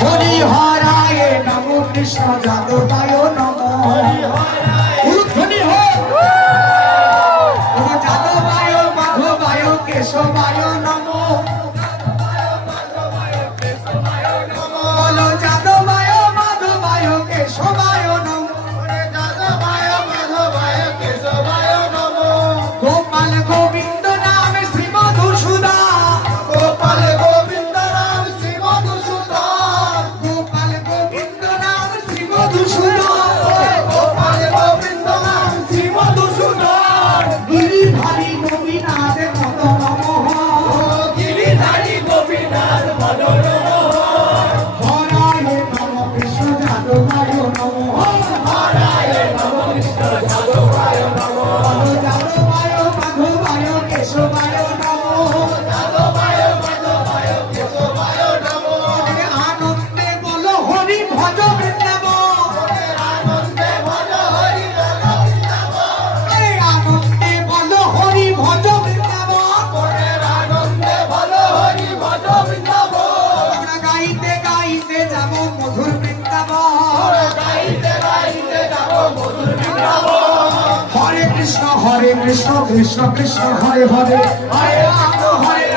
হরি হরায় নমো কৃষ্ণ যাদবায় নমো উদ্ধনি হো যাদবায় মাধবায় কেশবায় নমো বলো যাদবায় মাধবায় কেশবায় নমো গোপাল গোবিন্দ নাম শ্রী মধুসূদন গোপাল গোবিন্দ নাম শ্রী মধুসূদন গোপাল গোবিন্দ নাম শ্রী মধুসূদন গোপাল গোবিন্দ নাম শ্রী মধুসূদন গিরিধারী গোপীনাথ মদ নমঃ গিরিধারী গোপীনাথ মদ নমঃ হরায় নমঃ কৃষ্ণ যাদবায় নমঃ হরায় নমঃ কৃষ্ণ যাদবায় নমঃ যাদবায় মাধবায় কেশবায় নমঃ যাদবায় মাধবায় কেশবায় নমঃ আনন্দে বলো হরি ভজ বৃন্দাবন আনন্দে বলো হরি ভজ বৃন্দাবন আনন্দে বলো হরি ভজ বৃন্দাবন আনন্দে বলো হরি ভজ বৃন্দাবন আমরা গাইতে গাইতে যাব মধুর বৃন্দাবন গাইতে গাইতে যাব মধুর বৃন্দাবন হরে কৃষ্ণ কৃষ্ণ কৃষ্ণ হরে হরে হরে রাম হরে